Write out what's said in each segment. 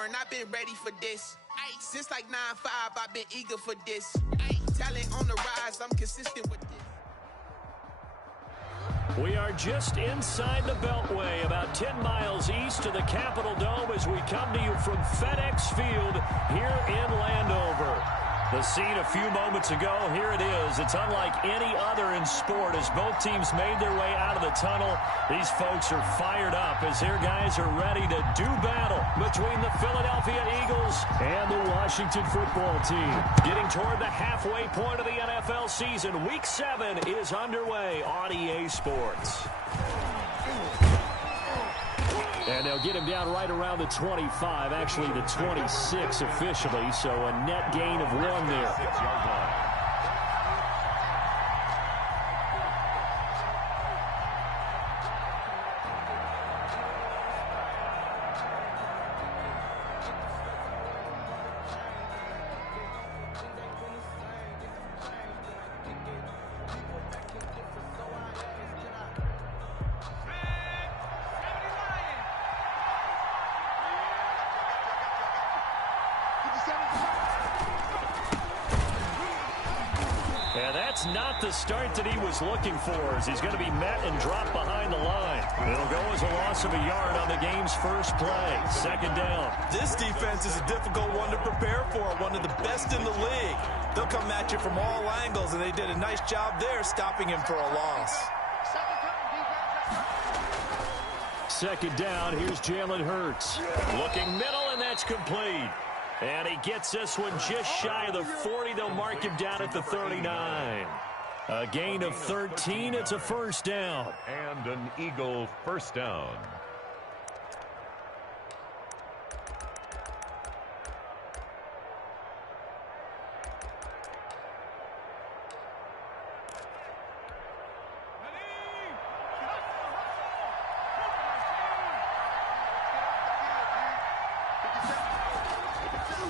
foreign, I've been ready for this. Since like 9-5, I've been eager for this. Talent on the rise, I'm consistent with this. We are just inside the Beltway, about 10 miles east of the Capitol Dome as we come to you from FedEx Field here in Landover. The scene a few moments ago, here it is. It's unlike any other in sport as both teams made their way out of the tunnel. These folks are fired up as their guys are ready to do battle between the Philadelphia Eagles and the Washington football team. Getting toward the halfway point of the NFL season, Week 7 is underway on EA Sports. And they'll get him down right around the 25, actually the 26 officially, so a net gain of 1 there. 6-yard line. And that's not the start that he was looking for as he's going to be met and dropped behind the line. It'll go as a loss of a yard on the game's first play. 2nd down. This defense is a difficult one to prepare for, one of the best in the league. They'll come at you from all angles, and they did a nice job there stopping him for a loss. 2nd down, here's Jalen Hurts. Looking middle, and that's complete. And he gets this one just shy of the 40. They'll mark him down at the 39. A gain of 13. It's a 1st down. And an Eagle 1st down.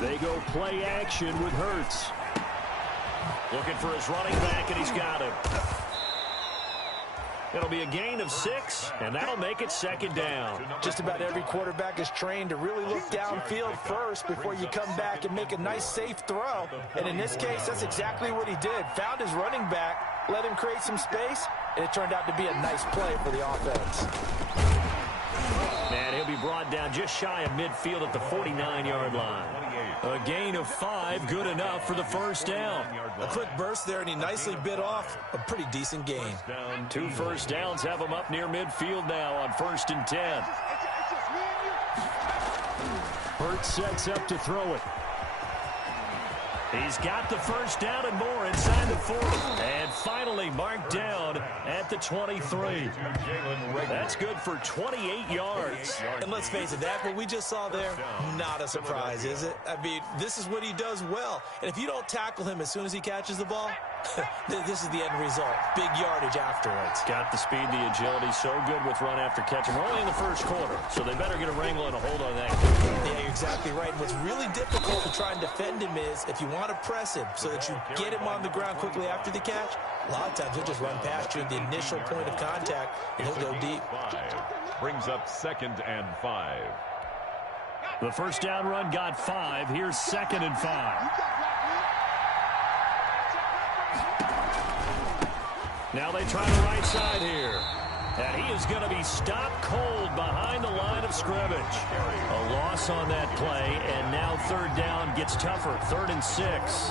They go play action with Hurts. Looking for his running back, and he's got him. It'll be a gain of 6, and that'll make it 2nd down. Just about every quarterback is trained to really look downfield first before you come back and make a nice, safe throw. And in this case, that's exactly what he did. Found his running back, let him create some space, and it turned out to be a nice play for the offense. And he'll be brought down just shy of midfield at the 49-yard line. A gain of 5, good enough for the 1st down. A quick burst there, and he nicely bit off a pretty decent gain. 2 1st downs have him up near midfield now on 1st and 10. Hurts sets up to throw it. He's got the 1st down and more inside the 40. And finally marked down at the 23. That's good for 28 yards. And let's face it, that what we just saw there, not a surprise, is it? I mean, this is what he does well. And if you don't tackle him as soon as he catches the ball, this is the end result. Big yardage afterwards. Got the speed, the agility, so good with run after catch. We're only in the 1st quarter, so they better get a wrangle and a hold on that. Yeah, you're exactly right. And what's really difficult to try and defend him is if you want to press him so that you get him on the ground quickly after the catch, a lot of times he'll just run past you at the initial point of contact, and he'll go deep. 5 brings up 2nd and 5. The 1st down run got 5. Here's 2nd and 5. Now they try the right side here. And he is going to be stopped cold behind the line of scrimmage. A loss on that play, and now 3rd down gets tougher. 3rd and 6.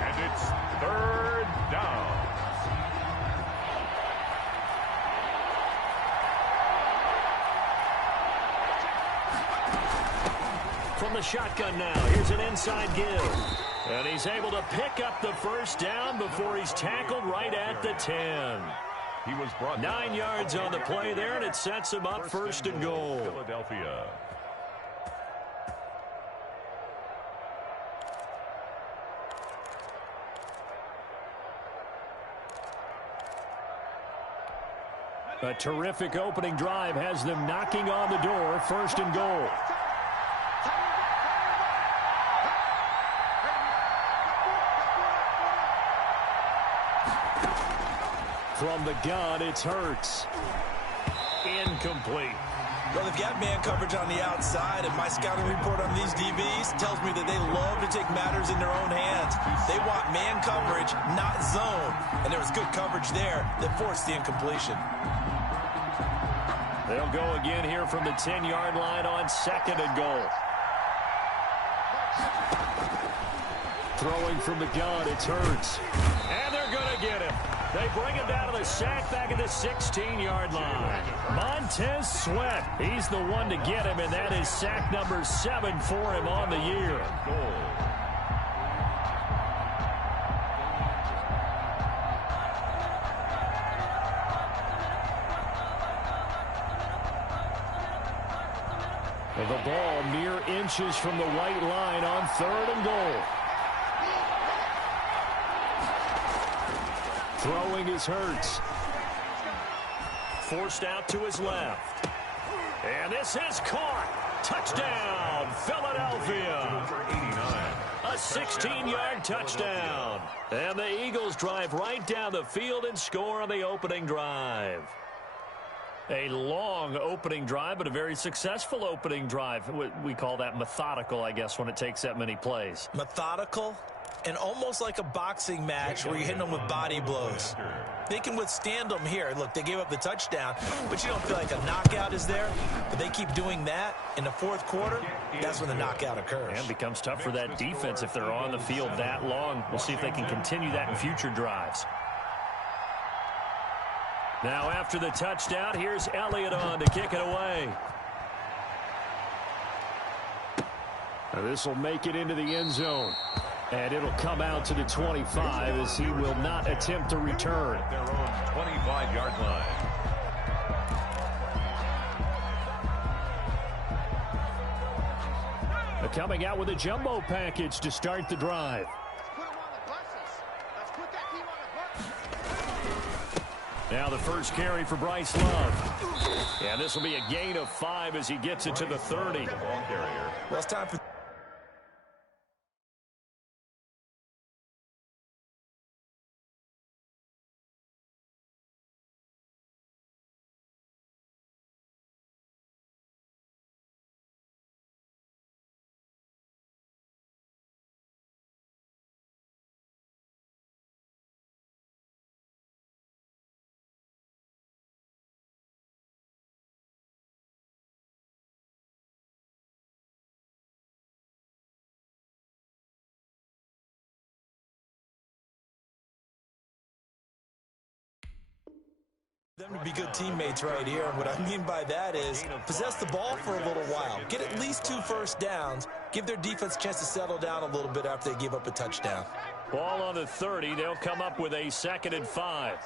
And it's 3rd down. From the shotgun now, here's an inside give. And he's able to pick up the 1st down before he's tackled right at the 10. He was brought 9 yards on the play there, and it sets him up 1st and goal. Philadelphia. A terrific opening drive has them knocking on the door. 1st and goal. From the gun, it's Hurts. Incomplete. Well, they've got man coverage on the outside, and my scouting report on these DBs tells me that they love to take matters in their own hands. They want man coverage, not zone. And there was good coverage there that forced the incompletion. They'll go again here from the 10-yard line on 2nd and goal. Throwing from the gun, it's Hurts. And they're going to get him. They bring him down to the sack back at the 16-yard line. Montez Sweat, he's the one to get him, and that is sack number 7 for him on the year. The ball mere inches from the white line on 3rd and goal. Throwing is Hurts. Forced out to his left. And this is caught. Touchdown, Philadelphia. A 16-yard touchdown. And the Eagles drive right down the field and score on the opening drive. A long opening drive, but a very successful opening drive. We call that methodical, I guess, when it takes that many plays. Methodical and almost like a boxing match where you're hitting them with body blows. They can withstand them here. Look, they gave up the touchdown, but you don't feel like a knockout is there. But they keep doing that in the 4th quarter, that's when the knockout occurs. And becomes tough for that defense if they're on the field that long. We'll see if they can continue that in future drives. Now after the touchdown, here's Elliott on to kick it away. Now this will make it into the end zone. And it'll come out to the 25 as he will not attempt to return. At their own 25-yard line. They're coming out with a jumbo package to start the drive. Now the first carry for Bryce Love. And this will be a gain of 5 as he gets it to the 30. Well, it's time for... them to be good teammates right here. And what I mean by that is possess the ball for a little while. Get at least 2 first downs. Give their defense a chance to settle down a little bit after they give up a touchdown. Ball on the 30. They'll come up with a 2nd and 5.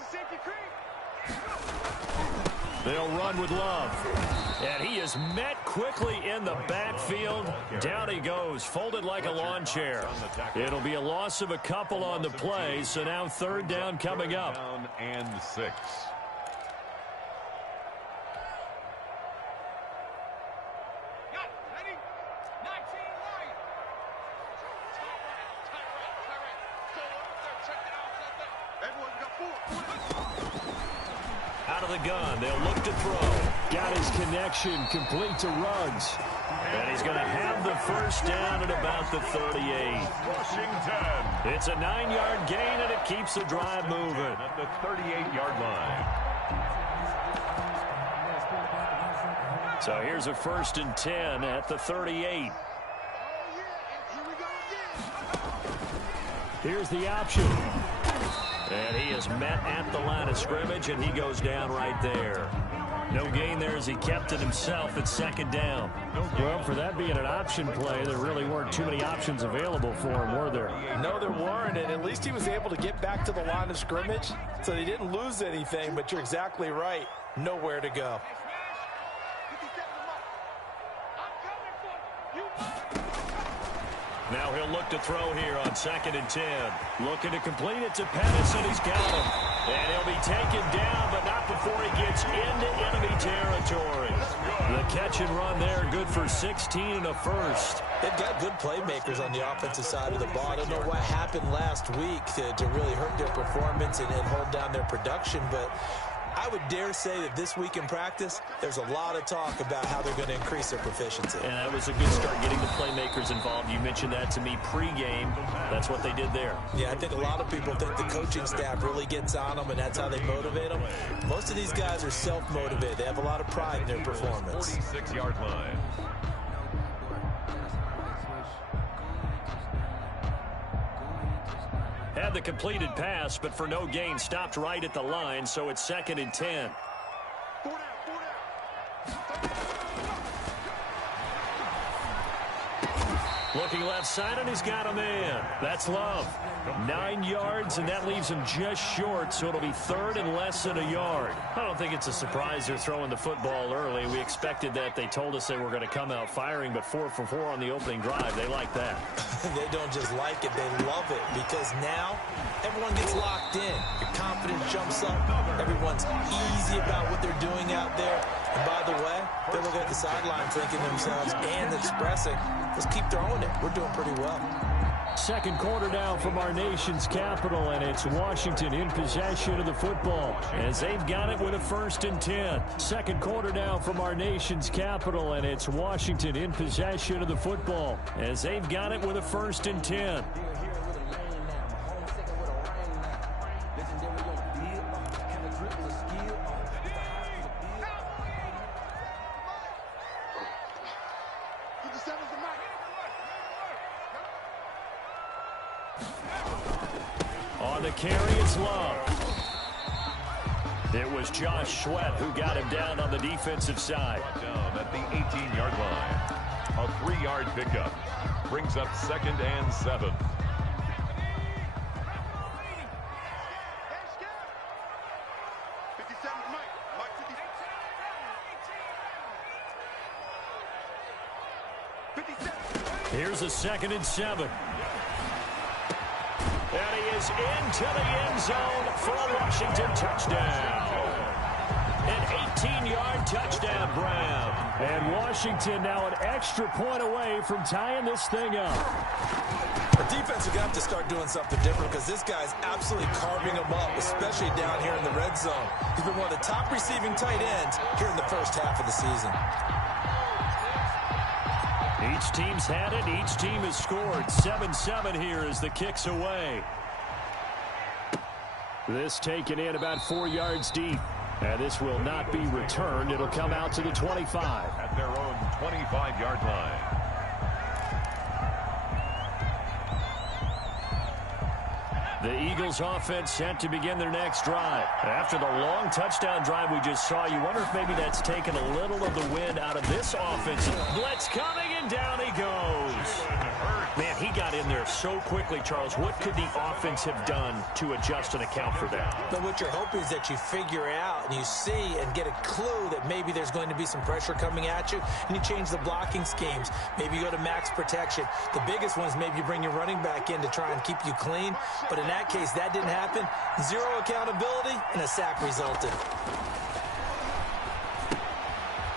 They'll run with Love. And he is met quickly in the backfield. Down he goes, folded like a lawn chair. It'll be a loss of a couple on the play, so now 3rd down coming up. Down and 6. Out of the gun, they'll look to throw. Got his connection, complete to Ruggs. And he's going to have the first down at about the 38. Washington. It's a 9-yard gain, and it keeps the drive moving. At the 38-yard line. So here's a 1st and 10 at the 38. Here's the option. And he is met at the line of scrimmage, and he goes down right there. No gain there as he kept it himself at 2nd down. Well, for that being an option play, there really weren't too many options available for him, were there? No, there weren't, and at least he was able to get back to the line of scrimmage, so they didn't lose anything, but you're exactly right. Nowhere to go. Now he'll look to throw here on 2nd and 10. Looking to complete it to Pettis, and he's got him. And he'll be taken down, but not before he gets into enemy territory. The catch and run there, good for 16 and a first. They've got good playmakers on the offensive side of the ball. I don't know what happened last week to really hurt their performance and hold down their production, but I would dare say that this week in practice, there's a lot of talk about how they're going to increase their proficiency. And that was a good start getting the playmakers involved. You mentioned that to me pregame. That's what they did there. Yeah, I think a lot of people think the coaching staff really gets on them, and that's how they motivate them. Most of these guys are self-motivated. They have a lot of pride in their performance. 46-yard line. Had the completed pass, but for no gain, stopped right at the line, so it's 2nd and 10. Looking left side, and he's got a man. That's Love. 9 yards, and that leaves him just short, so it'll be 3rd and less than a yard. I don't think it's a surprise they're throwing the football early. We expected that. They told us they were going to come out firing, but 4 for 4 on the opening drive. They like that. They don't just like it, they love it, because now everyone gets locked in. Your confidence jumps up. Everyone's easy about what they're doing out there. And by the way, they're looking at the sideline thinking to themselves and expressing, let's keep throwing it. We're doing pretty well. Second quarter now from our nation's capital, and it's Washington in possession of the football as they've got it with a 1st and 10. Second quarter now from our nation's capital, and it's Washington in possession of the football as they've got it with a 1st and 10. On the carry, it's Love. It was Josh Sweat who got him down on the defensive side. Down at the 18-yard line. A 3-yard pickup. Brings up 2nd and 7. Here's a 2nd and 7. And he is into the end zone for a Washington touchdown. An 18-yard touchdown grab. And Washington now an extra point away from tying this thing up. The defense are going to have to start doing something different because this guy's absolutely carving them up, especially down here in the red zone. He's been one of the top receiving tight ends here in the first half of the season. Each team's had it. Each team has scored. 7-7 here as the kick's away. This taken in about 4 yards deep. And this will not be returned. It'll come out to the 25. At their own 25-yard line. The Eagles offense set to begin their next drive. After the long touchdown drive we just saw, you wonder if maybe that's taken a little of the wind out of this offense. Blitz coming, and down he goes. Man, he got in there so quickly, Charles. What could the offense have done to adjust and account for that? But what you're hoping is that you figure out and you see and get a clue that maybe there's going to be some pressure coming at you, and you change the blocking schemes. Maybe you go to max protection. The biggest one is maybe you bring your running back in to try and keep you clean. But in that case, that didn't happen. 0 accountability, and a sack resulted.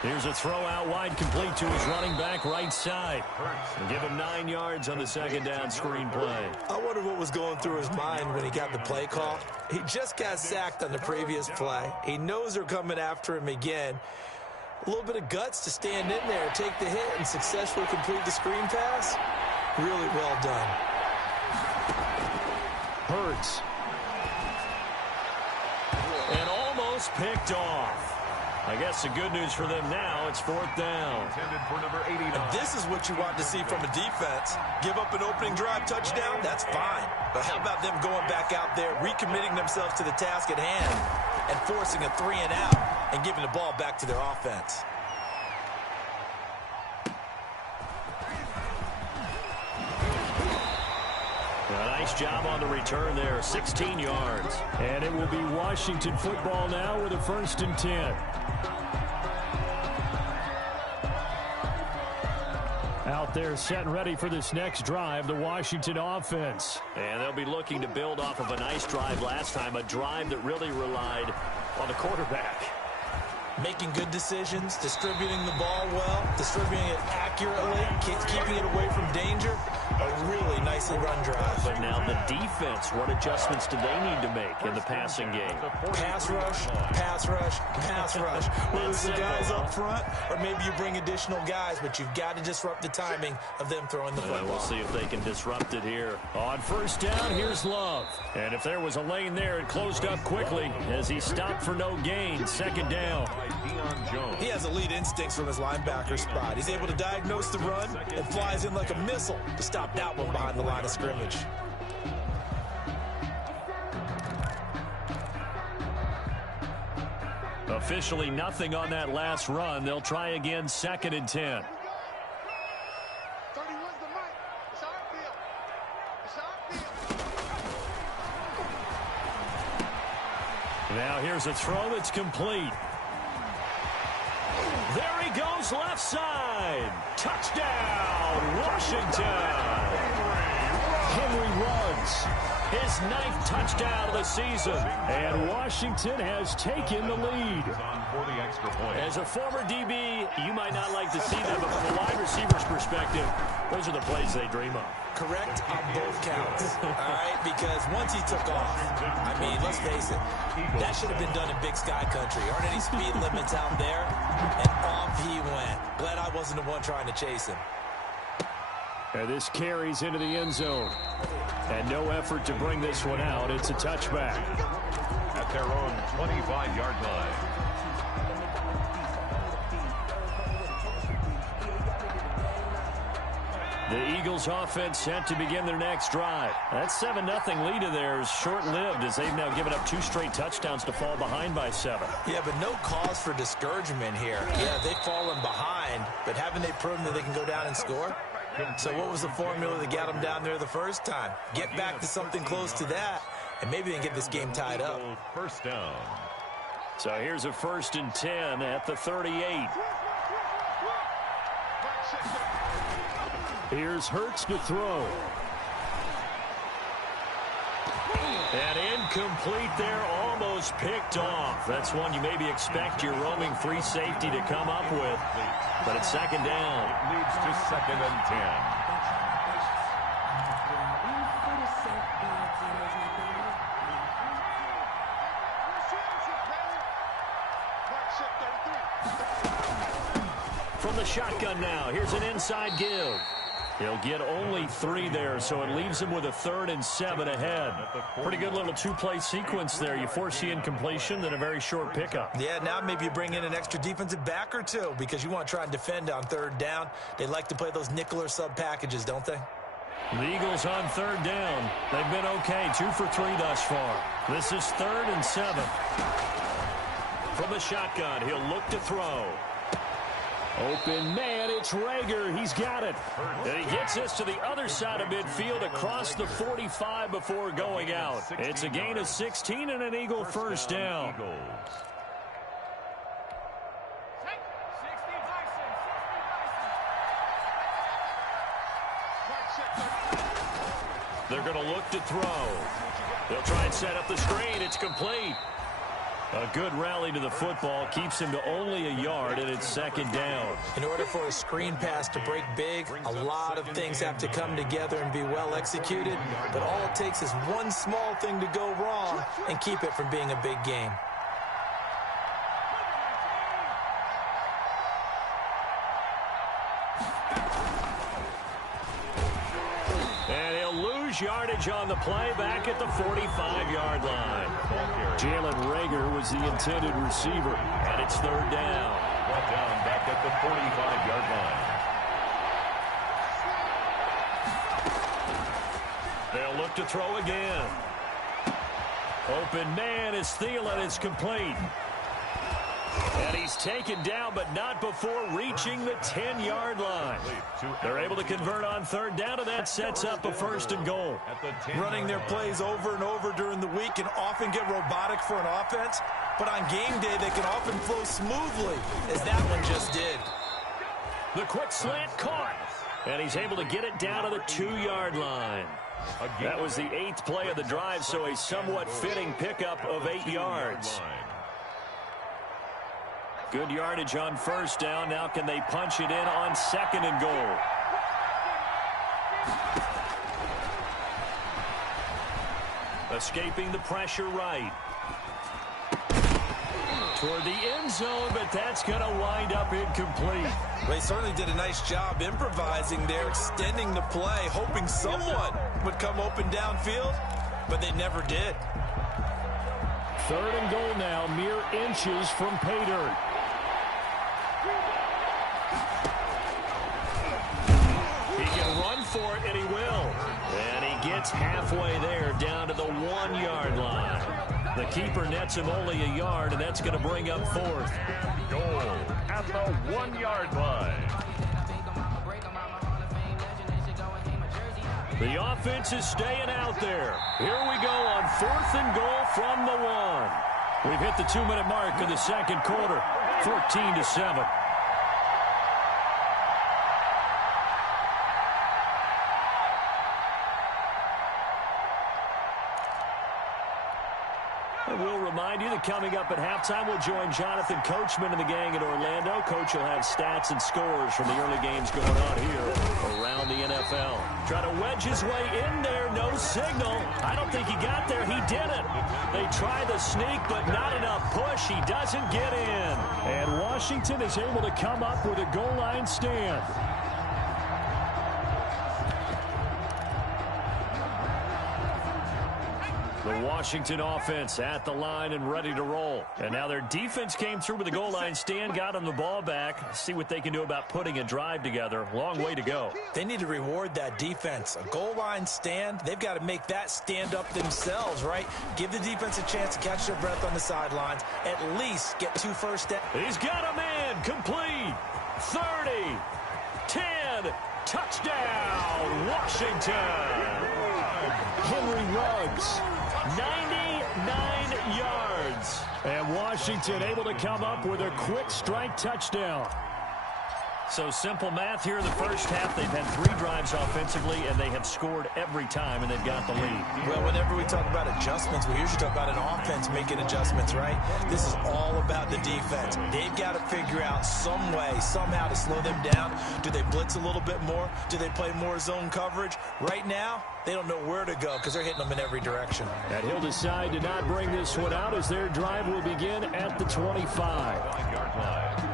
Here's a throw out wide, complete to his running back right side. And give him 9 yards on the 2nd down screen play. I wonder what was going through his mind when he got the play call. He just got sacked on the previous play. He knows they're coming after him again. A little bit of guts to stand in there, take the hit, and successfully complete the screen pass. Really well done. Hurts. And almost picked off. I guess the good news for them now, it's 4th down. Intended for number 89. And this is what you want to see from a defense. Give up an opening drive touchdown, that's fine. But how about them going back out there, recommitting themselves to the task at hand, and forcing a 3 and out, and giving the ball back to their offense. A nice job on the return there, 16 yards. And it will be Washington football now with a 1st and 10. Out there set and ready for this next drive, the Washington offense. And they'll be looking to build off of a nice drive last time, a drive that really relied on the quarterback. Making good decisions, distributing the ball well, distributing it accurately, keeping it away from danger. A really nicely run drive. But now the defense, what adjustments do they need to make in the passing game? Pass rush, pass rush, pass rush. Whether it's the guys up front or maybe you bring additional guys, but you've got to disrupt the timing of them throwing the football. We'll see if they can disrupt it here. On first down, here's Love. And if there was a lane there, it closed up quickly as he stopped for no gain. Second down. He has elite instincts from his linebacker spot. He's able to diagnose the run and flies in like a missile to stop that one behind the line of scrimmage. Officially nothing on that last run. They'll try again, 2nd and 10. Now here's a throw that's complete. There he goes, left side. Touchdown, Washington. Henry runs his 9th touchdown of the season, and Washington has taken the lead. As a former DB, you might not like to see that, but from a wide receiver's perspective, those are the plays they dream of. Correct on both counts, all right? Because once he took off, I mean, let's face it, that should have been done in Big Sky Country. Aren't any speed limits out there? And off he went. Glad I wasn't the one trying to chase him. And this carries into the end zone. And no effort to bring this one out. It's a touchback. At their own 25-yard line. The Eagles offense set to begin their next drive. That 7-0 lead of theirs short-lived as they've now given up 2 straight touchdowns to fall behind by 7. Yeah, but no cause for discouragement here. Yeah, they've fallen behind, but haven't they proven that they can go down and score? So what was the formula that got them down there the first time? Get back to something close to that, and maybe they can get this game tied up. First down. So here's a 1st and 10 at the 38. Here's Hurts to throw. And incomplete there, almost picked off. That's one you maybe expect your roaming free safety to come up with. But it's 2nd down. It leads to 2nd and 10. From the shotgun now, here's an inside give. He'll get only 3 there, so it leaves him with a 3rd and 7 ahead. Pretty good little 2-play sequence there. You force the incompletion, then a very short pickup. Yeah, now maybe you bring in an extra defensive back or 2 because you want to try and defend on 3rd down. They like to play those nickel or sub packages, don't they? The Eagles on 3rd down. They've been okay, 2 for 3 thus far. This is 3rd and 7. From the shotgun, he'll look to throw. Open man, it's Rager. He's got it. And he gets this to the other side of midfield across the 45 before going out. It's a gain of 16 and an Eagle first down. They're going to look to throw. They'll try and set up the screen. It's complete. A good rally to the football keeps him to only a yard, and it's 2nd down. In order for a screen pass to break big, a lot of things have to come together and be well executed. But all it takes is one small thing to go wrong and keep it from being a big game. And he'll lose yardage on the play back at the 45-yard line. Jalen Rager was the intended receiver, and it's 3rd down. Brought down back at the 45-yard line. They'll look to throw again. Open man is Thielen. It's complete. And he's taken down, but not before reaching the 10-yard line. They're able to convert on 3rd down, and that sets up a 1st and goal. Running their plays over and over during the week can often get robotic for an offense, but on game day they can often flow smoothly, as that one just did. The quick slant caught, and he's able to get it down to the 2-yard line. That was the 8th play of the drive, so a somewhat fitting pickup of 8 yards. Good yardage on 1st down. Now can they punch it in on 2nd and goal? Escaping the pressure right. Toward the end zone, but that's going to wind up incomplete. They certainly did a nice job improvising there, extending the play, hoping someone would come open downfield, but they never did. 3rd and goal now, mere inches from pay dirt. He can run for it, and he will. And he gets halfway there, down to the 1-yard line. The keeper nets him only a yard, and that's going to bring up 4th. Goal at the 1-yard line. The offense is staying out there. Here we go on 4th and goal from the 1. We've hit the 2-minute mark of the second quarter, 14-7. We'll remind you that coming up at halftime, we'll join Jonathan Coachman and the gang in Orlando. Coach will have stats and scores from the early games going on here around the NFL. Try to wedge his way in there, no signal. I don't think he got there. He didn't. They try the sneak, but not enough push. He doesn't get in. And Washington is able to come up with a goal line stand. The Washington offense at the line and ready to roll. And now their defense came through with a goal line stand, got them the ball back. See what they can do about putting a drive together. Long way to go. They need to reward that defense. A goal line stand, they've got to make that stand up themselves, right? Give the defense a chance to catch their breath on the sidelines. At least get 2 first downs. He's got a man. Complete. 30. 10. Touchdown. Washington. Henry Ruggs. 99 yards. And Washington able to come up with a quick strike touchdown. So simple math here in the first half. They've had 3 drives offensively, and they have scored every time, and they've got the lead. Well, whenever we talk about adjustments, we usually talk about an offense making adjustments, right? This is all about the defense. They've got to figure out some way, somehow to slow them down. Do they blitz a little bit more? Do they play more zone coverage? Right now, they don't know where to go because they're hitting them in every direction. And he'll decide to not bring this one out as their drive will begin at the 25. 5-yard line.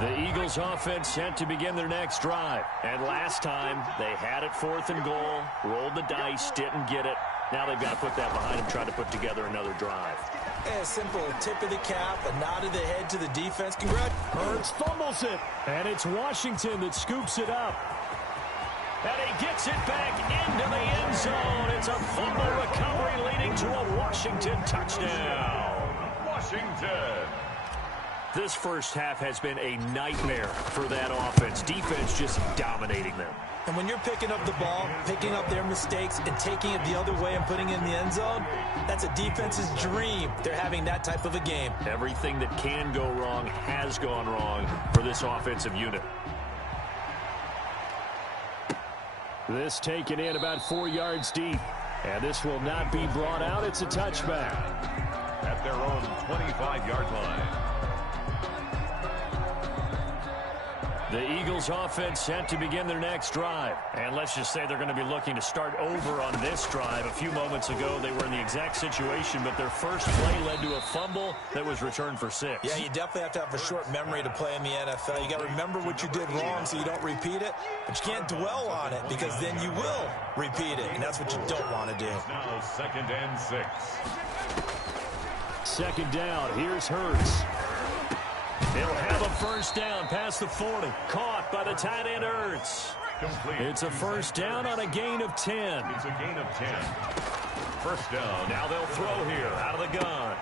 The Eagles offense set to begin their next drive. And last time, they had it 4th and goal, rolled the dice, didn't get it. Now they've got to put that behind them, try to put together another drive. A simple tip of the cap, a nod of the head to the defense. Congrats. Hurts fumbles it, and it's Washington that scoops it up. And he gets it back into the end zone. It's a fumble recovery leading to a Washington touchdown. Washington. This first half has been a nightmare for that offense. Defense just dominating them. And when you're picking up the ball, picking up their mistakes, and taking it the other way and putting it in the end zone, that's a defense's dream. They're having that type of a game. Everything that can go wrong has gone wrong for this offensive unit. This taken in about 4 yards deep. And this will not be brought out. It's a touchback. At their own 25-yard line. The Eagles offense set to begin their next drive. And let's just say they're going to be looking to start over on this drive. A few moments ago, they were in the exact situation, but their first play led to a fumble that was returned for 6. Yeah, you definitely have to have a short memory to play in the NFL. You got to remember what you did wrong so you don't repeat it, but you can't dwell on it because then you will repeat it, and that's what you don't want to do. Now 2nd and 6. 2nd down. Here's Hurts. He'll have a first down past the 40. Caught by the tight end Hurts. Complete. It's a first down on a gain of 10. It's a gain of 10. First down. Now they'll throw here out of the gun.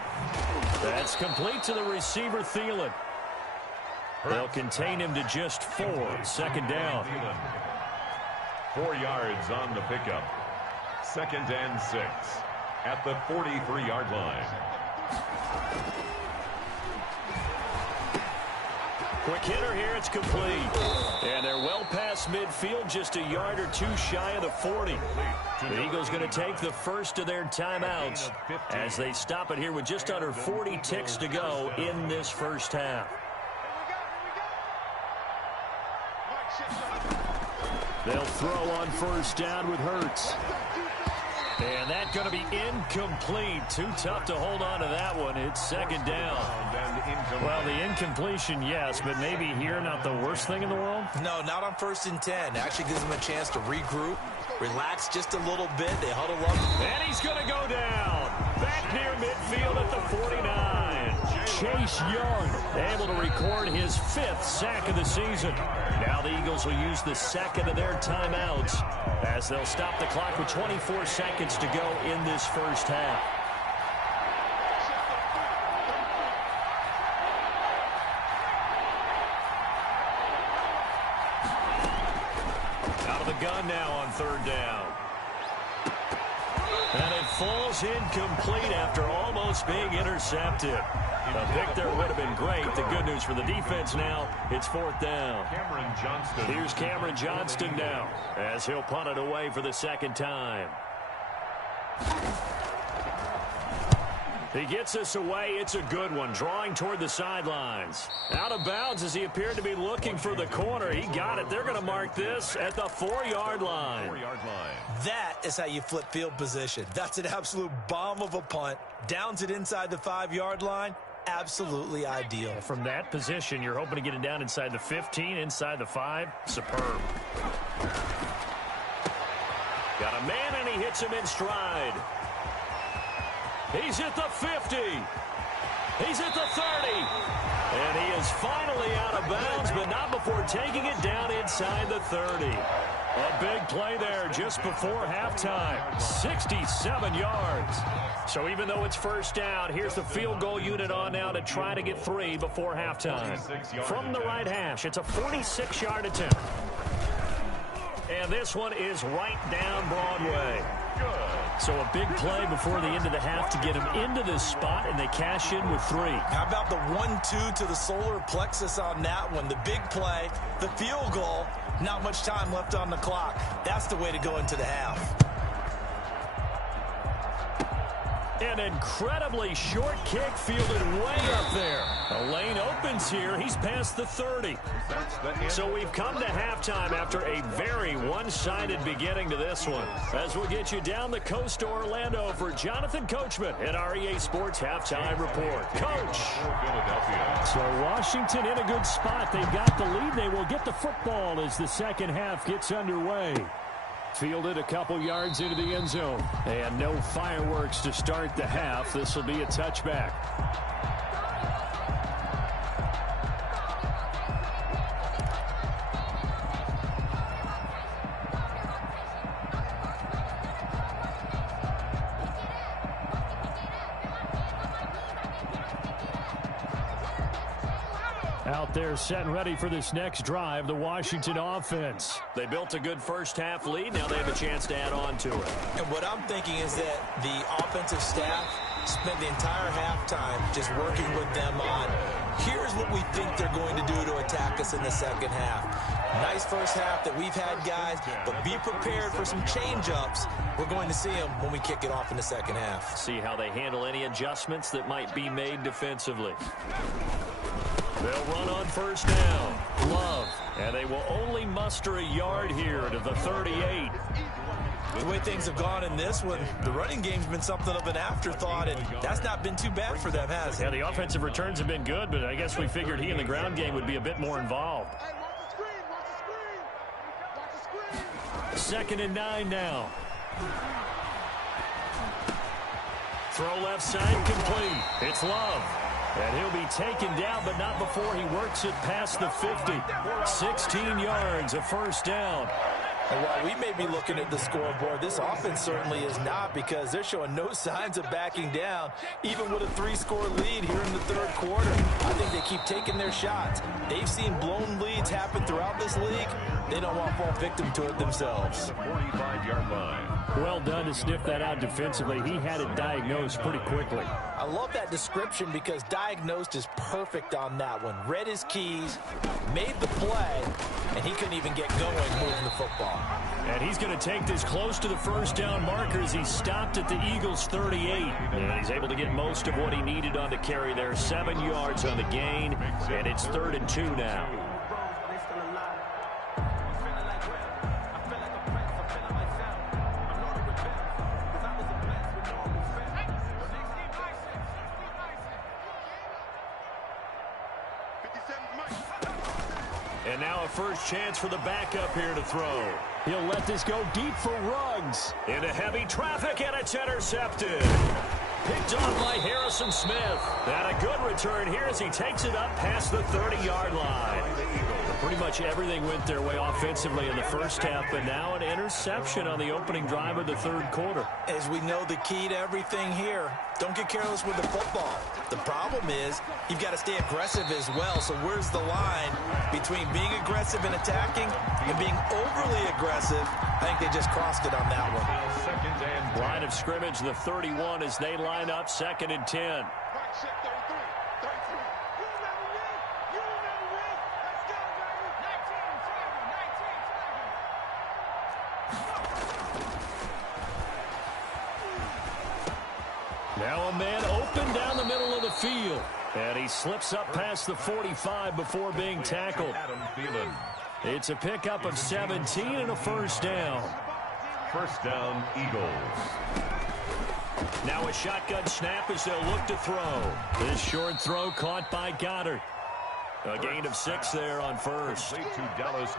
That's complete to the receiver, Thielen. They'll contain him to just 4. 2nd down. 4 yards on the pickup. 2nd and 6 at the 43-yard line. Quick hitter here, it's complete. And they're well past midfield, just a yard or 2 shy of the 40. The Eagles going to take the first of their timeouts as they stop it here with just under 40 ticks to go in this first half. They'll throw on first down with Hurts. And that's going to be incomplete. Too tough to hold on to that one. It's second down. Well, the incompletion, yes, but maybe here not the worst thing in the world? No, not on 1st and 10. Actually gives them a chance to regroup, relax just a little bit. They huddle up. And he's going to go down. Back near midfield at the 49. Chase Young able to record his 5th sack of the season. Now the Eagles will use the second of their timeouts as they'll stop the clock with 24 seconds to go in this first half. Out of the gun now on 3rd down. And it falls incomplete after almost being intercepted. A pick there would have been great. The good news for the defense now, it's 4th down. Here's Cameron Johnston now as he'll punt it away for the 2nd time. He gets us away. It's a good one. Drawing toward the sidelines. Out of bounds as he appeared to be looking for the corner. He got it. They're going to mark this at the 4-yard line. That is how you flip field position. That's an absolute bomb of a punt. Downs it inside the 5-yard line. Absolutely ideal. From that position, you're hoping to get it down inside the 15, inside the 5. Superb. Got a man, and he hits him in stride. He's at the 50. He's at the 30. And he is finally out of bounds, but not before taking it down inside the 30. A big play there just before halftime. 67 yards. So even though it's first down, here's the field goal unit on now to try to get 3 before halftime. From the right hash, it's a 46-yard attempt. And this one is right down Broadway. So a big play before the end of the half to get him into this spot, and they cash in with 3. How about the 1-2 to the solar plexus on that one? The big play, the field goal, not much time left on the clock. That's the way to go into the half. An incredibly short kick fielded way up there. A lane opens here. He's past the 30. So we've come to halftime after a very one-sided beginning to this one. As we'll get you down the coast to Orlando for Jonathan Coachman at our EA Sports Halftime Report. Coach. So Washington in a good spot. They've got the lead. They will get the football as the second half gets underway. Fielded a couple yards into the end zone. And no fireworks to start the half. This will be a touchback. Out there set and ready for this next drive, the Washington offense. They built a good first half lead. Now they have a chance to add on to it. And what I'm thinking is that the offensive staff spent the entire halftime just working with them on, here's what we think they're going to do to attack us in the second half. Nice first half that we've had, guys, but be prepared for some change-ups. We're going to see them when we kick it off in the second half. See how they handle any adjustments that might be made defensively. They'll run on first down. Love. And they will only muster a yard here to the 38. The way things have gone in this one, the running game's been something of an afterthought, and that's not been too bad for them, has it? Yeah, the offensive returns have been good, but I guess we figured he in the ground game would be a bit more involved. 2nd and 9 now. Throw left side complete. It's Love. And he'll be taken down, but not before he works it past the 50. 16 yards, a first down. And while we may be looking at the scoreboard, this offense certainly is not, because they're showing no signs of backing down, even with a 3-score lead here in the third quarter. I think they keep taking their shots. They've seen blown leads happen throughout this league. They don't want to fall victim to it themselves. 45-yard line. Well done to sniff that out defensively. He had it diagnosed pretty quickly. I love that description because diagnosed is perfect on that one. Read his keys, made the play, and he couldn't even get going moving the football. And he's going to take this close to the first down marker as he stopped at the Eagles' 38. And he's able to get most of what he needed on the carry there. 7 yards on the gain, and it's 3rd and 2 now. And now a first chance for the backup here to throw. He'll let this go deep for Ruggs. Into heavy traffic, and it's intercepted. Picked off by Harrison Smith. And a good return here as he takes it up past the 30-yard line. Pretty much everything went their way offensively in the first half, but now an interception on the opening drive of the third quarter. As we know, the key to everything here, don't get careless with the football. The problem is you've got to stay aggressive as well. So where's the line between being aggressive and attacking and being overly aggressive? I think they just crossed it on that one. Line of scrimmage, the 31 as they line up, 2nd and 10. Now a man open down the middle of the field. And he slips up past the 45 before being tackled. It's a pickup of 17 and a first down. First down, Eagles. Now a shotgun snap as they'll look to throw. This short throw caught by Goddard. A gain of 6 there on first.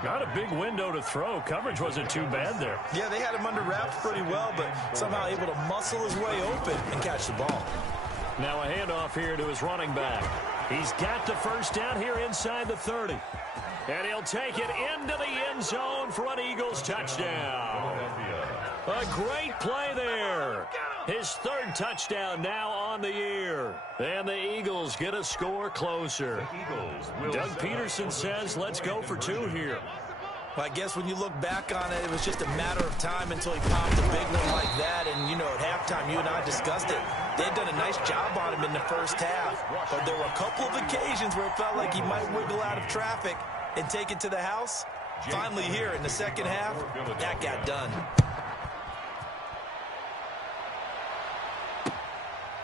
Not a big window to throw. Coverage wasn't too bad there. Yeah, they had him under wraps pretty well, but somehow able to muscle his way open and catch the ball. Now a handoff here to his running back. He's got the first down here inside the 30. And he'll take it into the end zone for an Eagles touchdown. A great play there. His third touchdown now on the year. And the Eagles get a score closer. Doug Peterson says, let's go for 2 here. Well, I guess when you look back on it, it was just a matter of time until he popped a big one like that. And, you know, at halftime, you and I discussed it. They had done a nice job on him in the first half. But there were a couple of occasions where it felt like he might wiggle out of traffic and take it to the house. Finally here in the second half, that got done.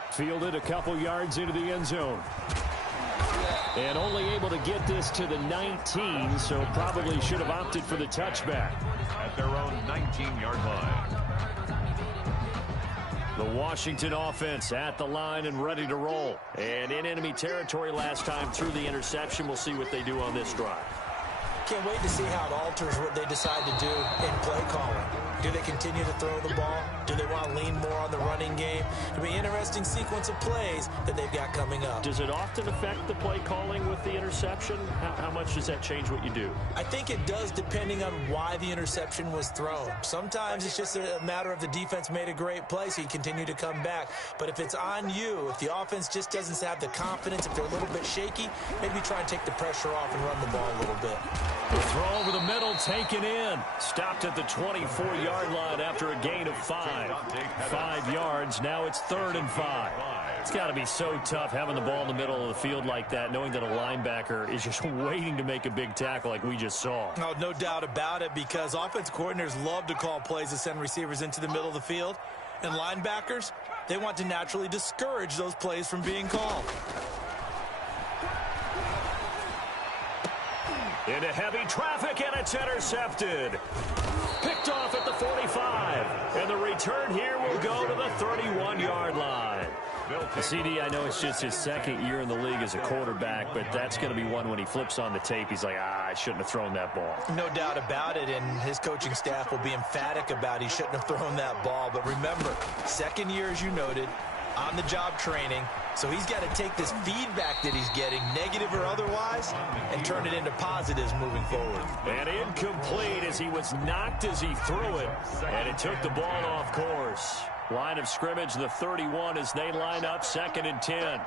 Fielded a couple yards into the end zone. And only able to get this to the 19, so probably should have opted for the touchback. At their own 19-yard line. The Washington offense at the line and ready to roll. And in enemy territory last time through the interception. We'll see what they do on this drive. Can't wait to see how it alters what they decide to do in play calling. Do they continue to throw the ball? Do they want to lean more on the running game? It'll be an interesting sequence of plays that they've got coming up. Does it often affect the play calling with the interception? How much does that change what you do? I think it does, depending on why the interception was thrown. Sometimes it's just a matter of the defense made a great play, so you continue to come back. But if it's on you, if the offense just doesn't have the confidence, if they're a little bit shaky, maybe try and take the pressure off and run the ball a little bit. The throw over the middle, taken in. Stopped at the 24-yard line after a gain of 5. 5 yards, now it's 3rd and 5. It's got to be so tough having the ball in the middle of the field like that, knowing that a linebacker is just waiting to make a big tackle like we just saw. Oh, no doubt about it, because offense coordinators love to call plays to send receivers into the middle of the field. And linebackers, they want to naturally discourage those plays from being called. Into heavy traffic, and it's intercepted. Picked off at the 45. And the return here will go to the 31-yard line. CD, I know it's just his 2nd year in the league as a quarterback, but that's going to be one when he flips on the tape. He's like, I shouldn't have thrown that ball. No doubt about it, and his coaching staff will be emphatic about he shouldn't have thrown that ball. But remember, 2nd year, as you noted, on-the-job training. So he's got to take this feedback that he's getting, negative or otherwise, and turn it into positives moving forward. And incomplete as he was knocked as he threw it. And it took the ball off course. Line of scrimmage, the 31 as they line up, 2nd and 10.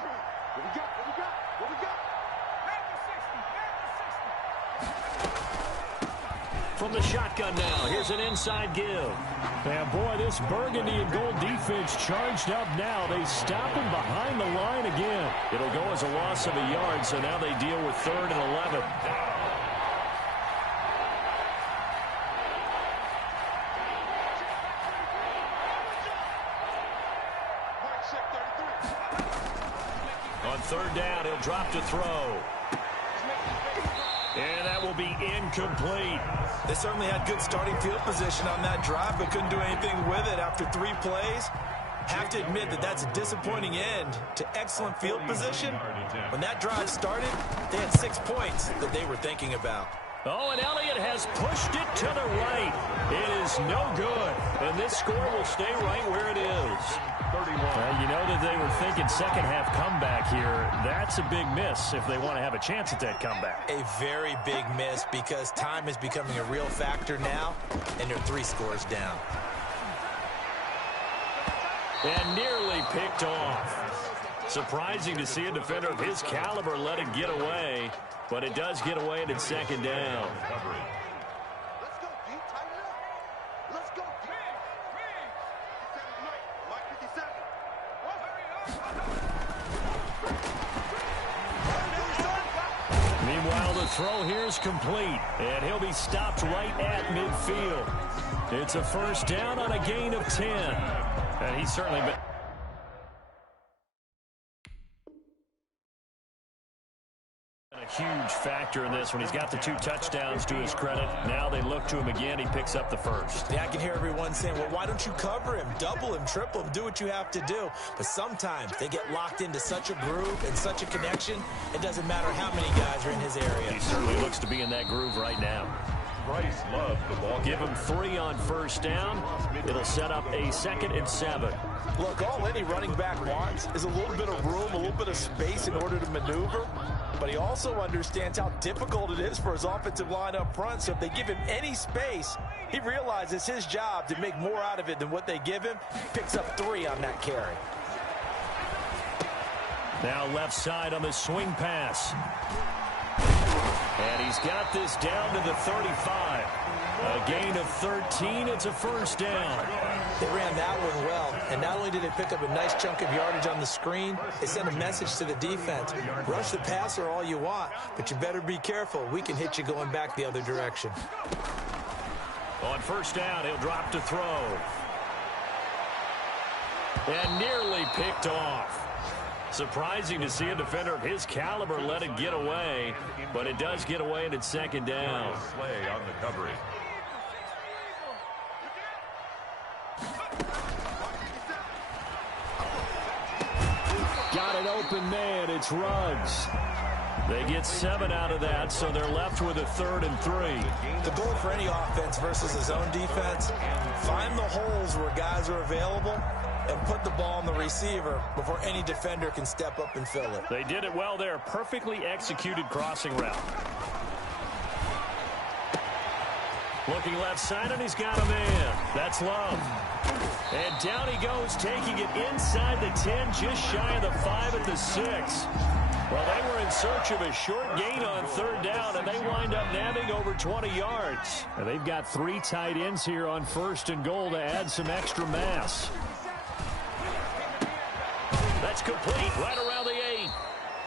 From the shotgun now, here's an inside give. And boy, this burgundy and gold defense charged up now. They stop him behind the line again. It'll go as a loss of a yard, so now they deal with 3rd and 11. On 3rd down, he'll drop to throw. And that will be incomplete. They certainly had good starting field position on that drive, but couldn't do anything with it after 3 plays. Have to admit that that's a disappointing end to excellent field position. When that drive started, they had 6 points that they were thinking about. Oh, and Elliott has pushed it to the right. It is no good, and this score will stay right where it is. You know that they were thinking second half comeback here. That's a big miss if they want to have a chance at that comeback. A very big miss because time is becoming a real factor now, and they're 3 scores down. And nearly picked off. Surprising to see a defender of his caliber let it get away, but it does get away and it's second down. Meanwhile, the throw here is complete, and he'll be stopped right at midfield. It's a first down on a gain of 10. And he's certainly been a huge factor in this when he's got the 2 touchdowns to his credit. Now they look to him again. He picks up the first. Yeah, I can hear everyone saying, well, why don't you cover him, double him, triple him, do what you have to do. But sometimes they get locked into such a groove and such a connection, it doesn't matter how many guys are in his area. He certainly looks to be in that groove right now. Bryce loves the ball. Give him 3 on first down. It'll set up a 2nd and 7. Look, all any running back wants is a little bit of room, a little bit of space in order to maneuver. But he also understands how difficult it is for his offensive line up front. So if they give him any space, he realizes his job to make more out of it than what they give him. Picks up 3 on that carry. Now left side on the swing pass. And he's got this down to the 35. A gain of 13. It's a first down. They ran that one well, and not only did they pick up a nice chunk of yardage on the screen, they sent a message to the defense. Rush the passer all you want, but you better be careful. We can hit you going back the other direction. On first down, he'll drop to throw. And nearly picked off. Surprising to see a defender of his caliber let it get away, but it does get away and it's second down. Slay on the coverage. Got an open man. It's Ruggs. They get 7 out of that, so they're left with a 3rd and 3. The goal for any offense versus his own defense, find the holes where guys are available and put the ball on the receiver before any defender can step up and fill it. They did it well there. Perfectly executed crossing route. Looking left side, and he's got a man. That's Love. And down he goes, taking it inside the 10, just shy of the 5 at the 6. Well, they were in search of a short gain on 3rd down, and they wind up nabbing over 20 yards. And they've got 3 tight ends here on 1st and goal to add some extra mass. That's complete right around the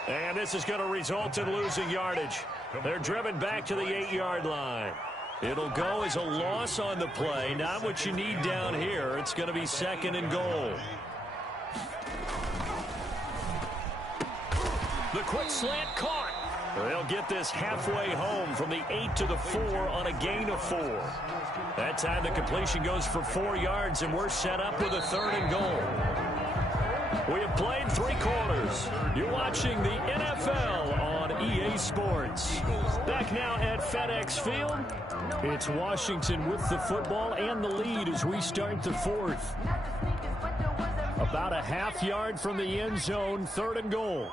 8. And this is going to result in losing yardage. They're driven back to the 8-yard line. It'll go as a loss on the play. Not what you need down here. It's going to be 2nd and goal. The quick slant caught. They'll get this halfway home from the 8 to the 4 on a gain of 4. That time the completion goes for 4 yards, and we're set up with a 3rd and goal. We have played 3 quarters. You're watching the NFL on EA Sports. Back now at FedEx Field. It's Washington with the football and the lead as we start the 4th. About a half yard from the end zone, 3rd and goal.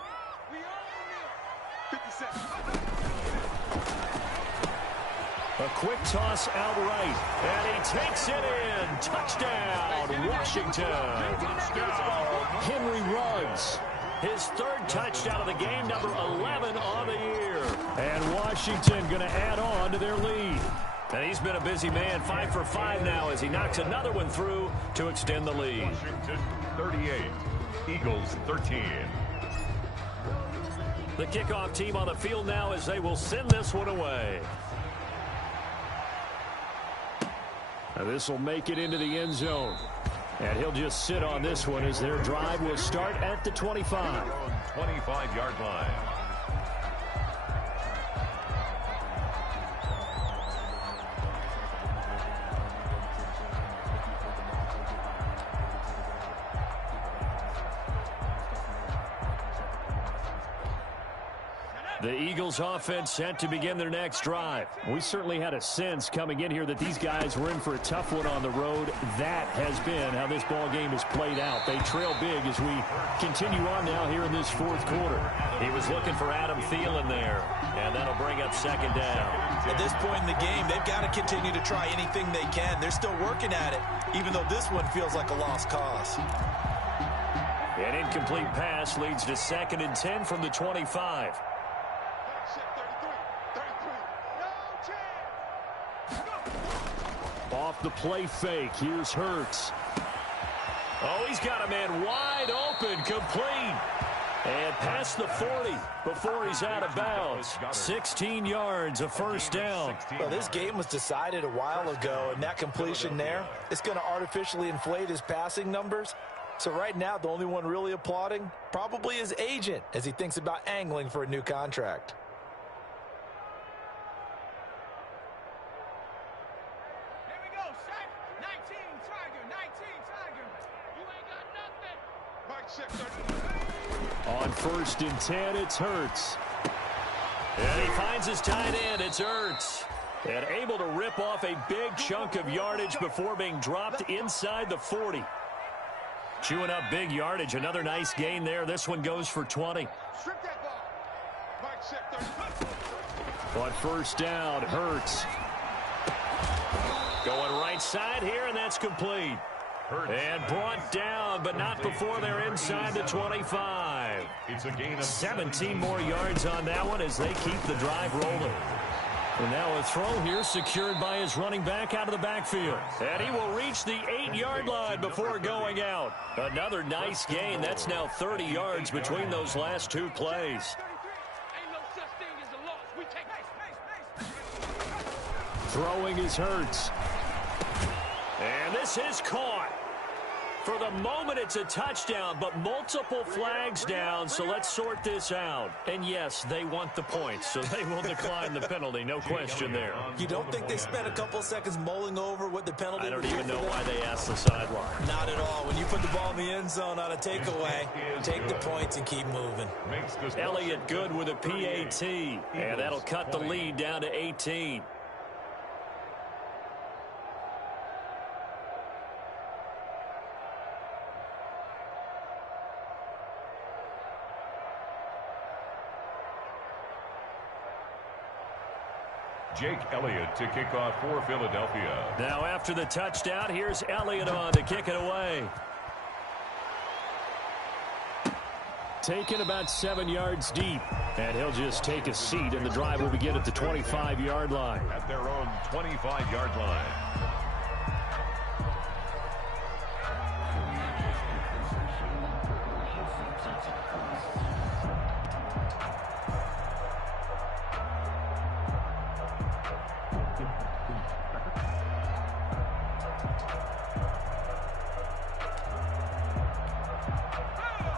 A quick toss out right, and he takes it in. Touchdown, Washington. Henry Ruggs, his 3rd touchdown of the game, number 11 on the year. And Washington going to add on to their lead. And he's been a busy man, 5 for 5 now as he knocks another one through to extend the lead. Washington 38, Eagles 13. The kickoff team on the field now as they will send this one away. Now this will make it into the end zone. And he'll just sit on this one as their drive will start at the 25. 25-yard line. The Eagles offense set to begin their next drive. We certainly had a sense coming in here that these guys were in for a tough one on the road. That has been how this ball game has played out. They trail big as we continue on now here in this fourth quarter. He was looking for Adam Thielen there, and that'll bring up second down. At this point in the game, they've got to continue to try anything they can. They're still working at it, even though this one feels like a lost cause. An incomplete pass leads to 2nd and 10 from the 25. Off the play fake, here's Hurts. Oh, he's got a man wide open, complete. And past the 40 before he's out of bounds. 16 yards, a first down. Well, this game was decided a while ago, and that completion there is going to artificially inflate his passing numbers. So right now, the only one really applauding probably his agent as he thinks about angling for a new contract. Here we go, set. 19, Tiger, 19, Tiger. You ain't got nothing. Mike, check 30. On 1st and 10, it's Hurts. And he finds his tight end. It's Hurts. And able to rip off a big chunk of yardage before being dropped inside the 40. Chewing up big yardage. Another nice gain there. This one goes for 20. Strip that ball. Mike, check 30. On 1st down, Hurts. Going right side here, and that's complete. And brought down, but not before they're inside the 25. It's a gain of 17 more yards on that one as they keep the drive rolling. And now a throw here secured by his running back out of the backfield. And he will reach the 8-yard line before going out. Another nice gain. That's now 30 yards between those last two plays. Ain't no such thing as a loss. We take Throwing is Hurts. And this is caught. For the moment, it's a touchdown, but multiple flags down, so let's sort this out. And yes, they want the points, so they will decline the penalty, no question there. You don't think they spent a couple seconds mulling over what the penalty I don't would be even know for why them? they asked the sideline. Not at all. When you put the ball in the end zone on a takeaway, take the points and keep moving. Elliott good with a PAT, and that'll cut the lead down to 18. Jake Elliott to kick off for Philadelphia. Now after the touchdown, here's Elliott on to kick it away. Taken about 7 yards deep, and he'll just take a seat, and the drive will begin at the 25-yard line. At their own 25-yard line.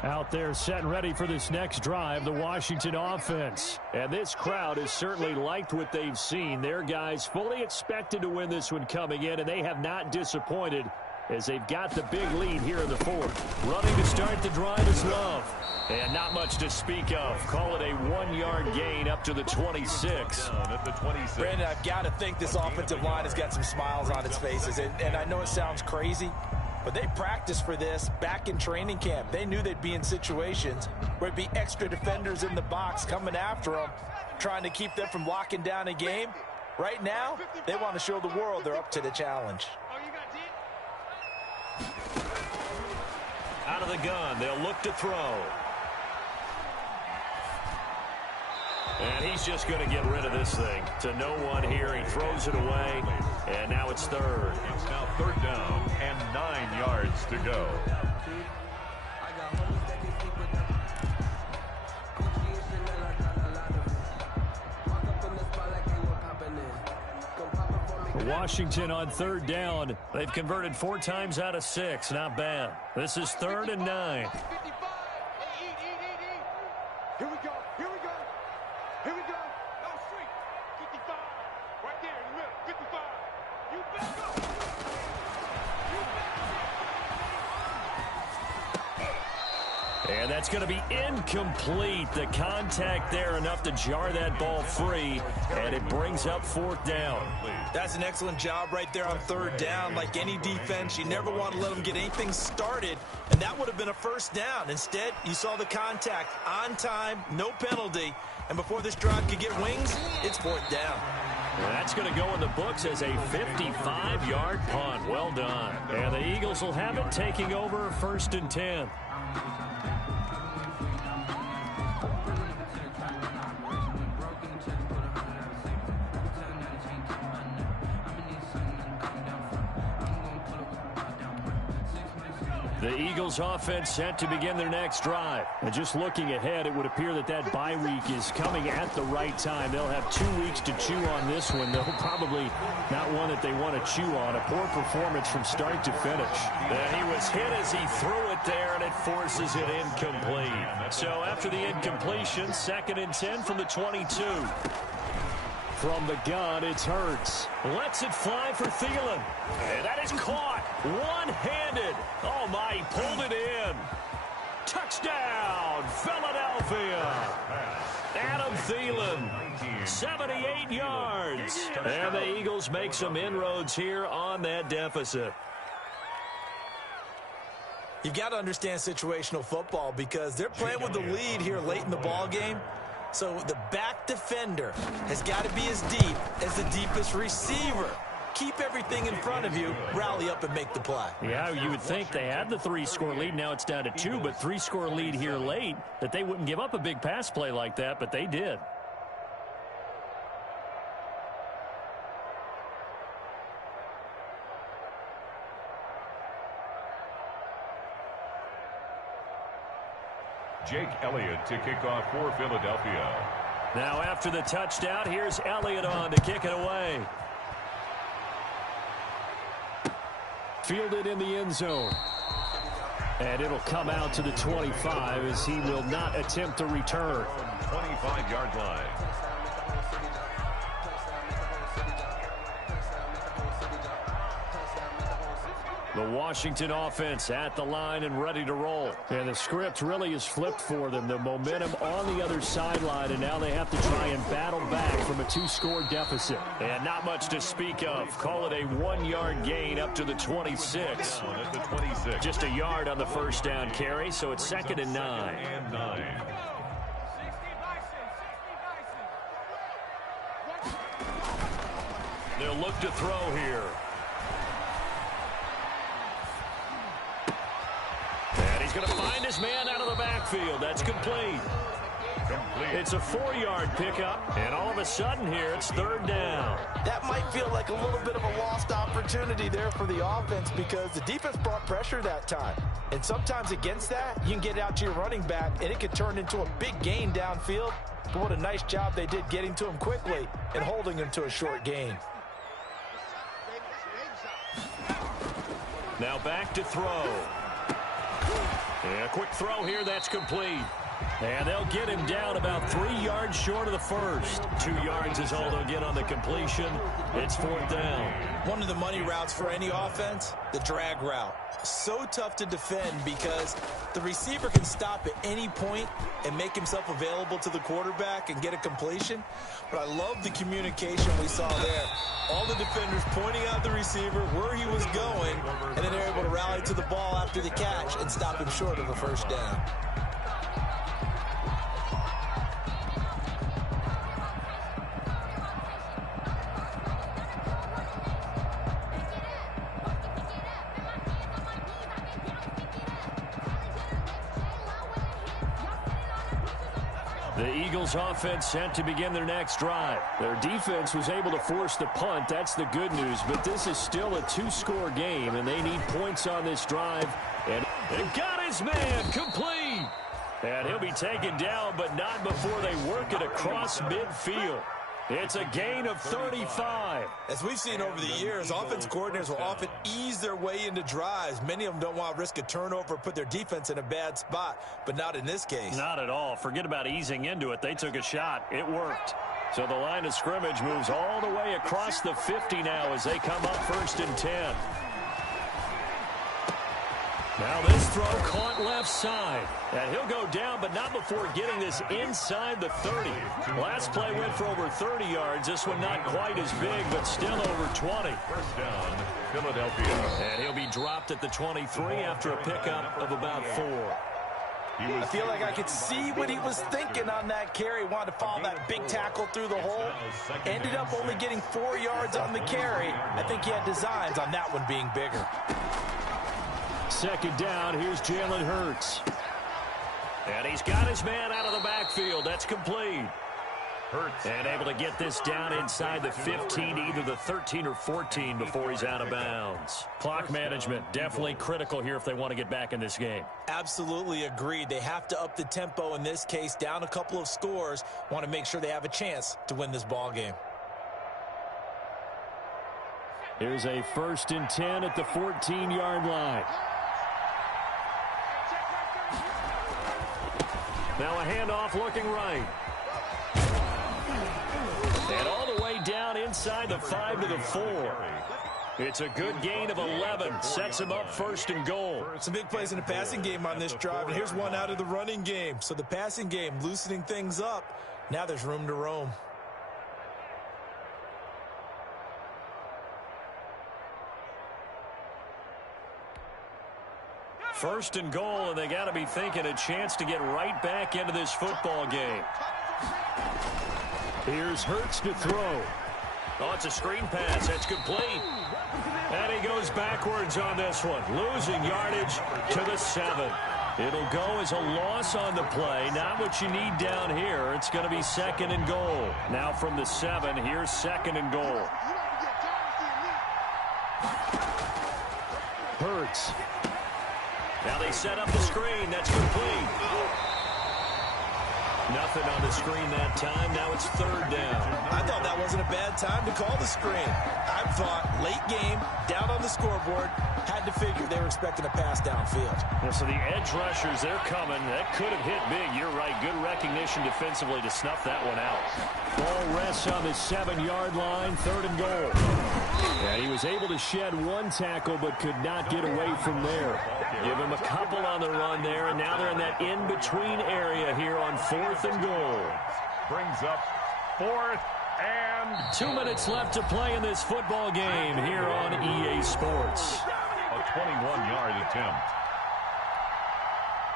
Out there set and ready for this next drive, the Washington offense. And this crowd has certainly liked what they've seen. Their guys fully expected to win this one coming in, and they have not disappointed as they've got the big lead here in the fourth. Running to start the drive is Love. And not much to speak of. Call it a 1-yard gain up to the 26. At the 26. Brandon, I've got to think this offensive line has got some smiles on its faces. And I know it sounds crazy, but they practiced for this back in training camp. They knew they'd be in situations where it'd be extra defenders in the box coming after them, trying to keep them from locking down a game. Right now, they want to show the world they're up to the challenge. Out of the gun, they'll look to throw. And he's just going to get rid of this thing. To no one here, he throws it away, and now it's third. It's now 3rd down and 9 yards to go. Washington on 3rd down. They've converted 4 times out of 6. Not bad. This is 3rd and 9. 55. Here we go. Here we go. Here we go. No street. 55. Right there in the middle. 55. You back up. You And that's going to be incomplete. The contact there enough to jar that ball free, and it brings up 4th down. That's an excellent job right there on 3rd down. Like any defense, you never want to let them get anything started, and that would have been a 1st down. Instead, you saw the contact on time, no penalty, and before this drive could get wings, it's 4th down. That's going to go in the books as a 55-yard punt. Well done. And the Eagles will have it, taking over 1st and 10. The Eagles offense set to begin their next drive. And just looking ahead, it would appear that that bye week is coming at the right time. They'll have 2 weeks to chew on this one, though probably not one that they want to chew on. A poor performance from start to finish. He was hit as he threw it there, and it forces it incomplete. So after the incompletion, 2nd and 10 from the 22. From the gun, it's Hurts. Lets it fly for Thielen. And that is caught one-handed. Oh, my, he pulled it in. Touchdown, Philadelphia. Adam Thielen, 78 yards. And the Eagles make some inroads here on that deficit. You've got to understand situational football because they're playing with the lead here late in the ball game. So the back defender has got to be as deep as the deepest receiver. Keep everything in front of you, rally up and make the play. Yeah, you would think they had the 3-score lead. Now it's down to 2, but 3-score lead here late, that they wouldn't give up a big pass play like that, but they did. Jake Elliott to kick off for Philadelphia. Now after the touchdown, here's Elliott on to kick it away. Fielded in the end zone. And it'll come out to the 25 as he will not attempt to return. 25-yard line. The Washington offense at the line and ready to roll. And the script really is flipped for them. The momentum on the other sideline, and now they have to try and battle back from a 2-score deficit. And not much to speak of. Call it a 1-yard gain up to the 26. Just a yard on the 1st down carry, so it's 2nd and 9. They'll look to throw here. And he's going to find his man out of the backfield. That's complete. It's a 4-yard pickup, and all of a sudden here it's 3rd down. That might feel like a little bit of a lost opportunity there for the offense because the defense brought pressure that time. And sometimes against that, you can get out to your running back, and it could turn into a big gain downfield. But what a nice job they did getting to him quickly and holding him to a short gain. Now back to throw. And a quick throw here, that's complete. And they'll get him down about 3 yards short of the first. 2 yards is all they'll get on the completion. It's 4th down. One of the money routes for any offense, the drag route. So tough to defend because the receiver can stop at any point and make himself available to the quarterback and get a completion. But I love the communication we saw there. All the defenders pointing out the receiver where he was going, and then they're able to rally to the ball after the catch and stop him short of a 1st down. The Eagles offense set to begin their next drive. Their defense was able to force the punt. That's the good news. But this is still a 2-score game, and they need points on this drive. And got his man complete. And he'll be taken down, but not before they work it across midfield. It's a gain of 35. As we've seen over the years, offense coordinators will often ease their way into drives. Many of them don't want to risk a turnover or put their defense in a bad spot, but not in this case. Not at all. Forget about easing into it. They took a shot. It worked. So the line of scrimmage moves all the way across the 50 now as they come up 1st and 10. Now this throw caught left side. And he'll go down, but not before getting this inside the 30. Last play went for over 30 yards. This one not quite as big, but still over 20. First down, Philadelphia. And he'll be dropped at the 23 after a pickup of about 4. I feel like I could see what he was thinking on that carry. Wanted to follow that big tackle through the hole. Ended up only getting 4 yards on the carry. I think he had designs on that one being bigger. Second down, here's Jalen Hurts. And he's got his man out of the backfield. That's complete. Hurts. And able to get this down inside the 15, either the 13 or 14 before he's out of bounds. Clock management, definitely critical here if they want to get back in this game. Absolutely agreed. They have to up the tempo in this case, down a couple of scores. Want to make sure they have a chance to win this ball game. Here's a 1st and 10 at the 14-yard line. Now a handoff looking right. And all the way down inside the 5 to the 4. It's a good gain of 11. Sets him up 1st and goal. Some big plays in the passing game on this drive, and here's one out of the running game. So the passing game loosening things up. Now there's room to roam. First and goal, and they got to be thinking a chance to get right back into this football game. Here's Hurts to throw. Oh, it's a screen pass. That's complete. And he goes backwards on this one, losing yardage to the 7. It'll go as a loss on the play. Not what you need down here. It's going to be 2nd and goal. Now from the 7, here's 2nd and goal. Hurts. Now they set up the screen. That's complete. Nothing on the screen that time. Now it's 3rd down. I thought that wasn't a bad time to call the screen. I thought late game, down on the scoreboard, had to figure they were expecting a pass downfield. Yeah, so the edge rushers, they're coming. That could have hit big. You're right. Good recognition defensively to snuff that one out. Ball rests on the 7-yard line. 3rd and goal. Yeah, he was able to shed one tackle but could not get away from there. Give him a couple on the run there, and now they're in that in-between area here on 4th and goal. Brings up 4th and 2 minutes left to play in this football game here on EA Sports. a 21-yard attempt.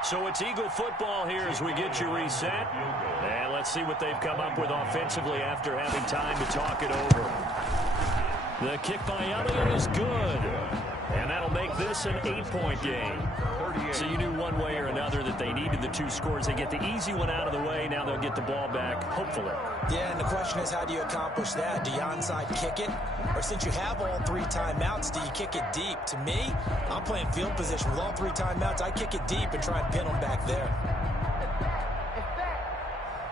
So it's Eagle football here as we get you reset. And let's see what they've come up with offensively after having time to talk it over. The kick by Elliott is good. And that'll make this an 8-point game. So you knew one way or another that they needed the 2 scores. They get the easy one out of the way. Now they'll get the ball back, hopefully. Yeah, and the question is, how do you accomplish that? Do you onside kick it? Or since you have all 3 timeouts, do you kick it deep? To me, I'm playing field position with all 3 timeouts. I kick it deep and try and pin them back there.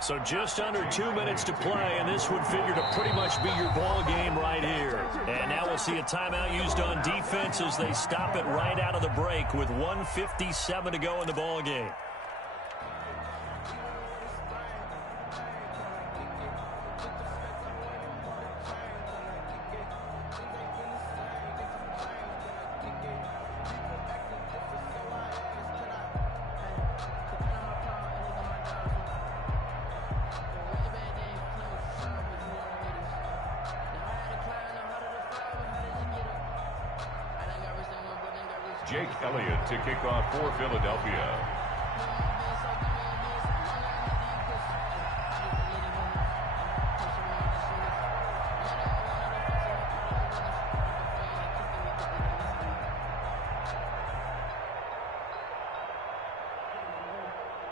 So just under 2 minutes to play, and this would figure to pretty much be your ball game right here. And now we'll see a timeout used on defense as they stop it right out of the break with 1:57 to go in the ball game. Jake Elliott to kick off for Philadelphia.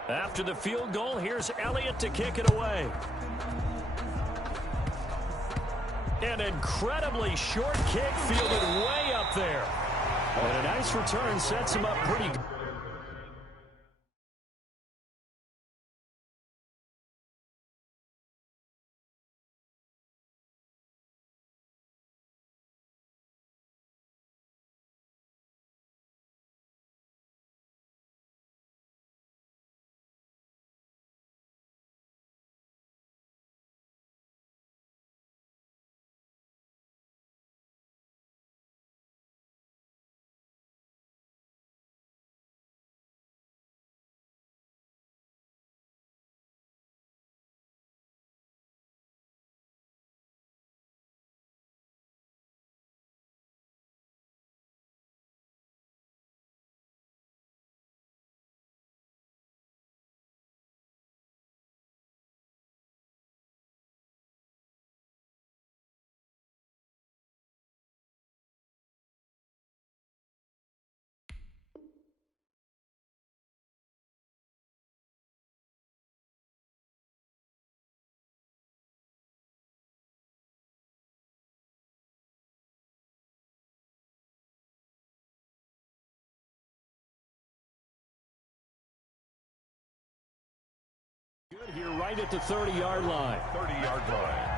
After the field goal, here's Elliott to kick it away. An incredibly short kick fielded way up there. And a nice return sets him up pretty good. Here right at the 30-yard line. 30-yard line.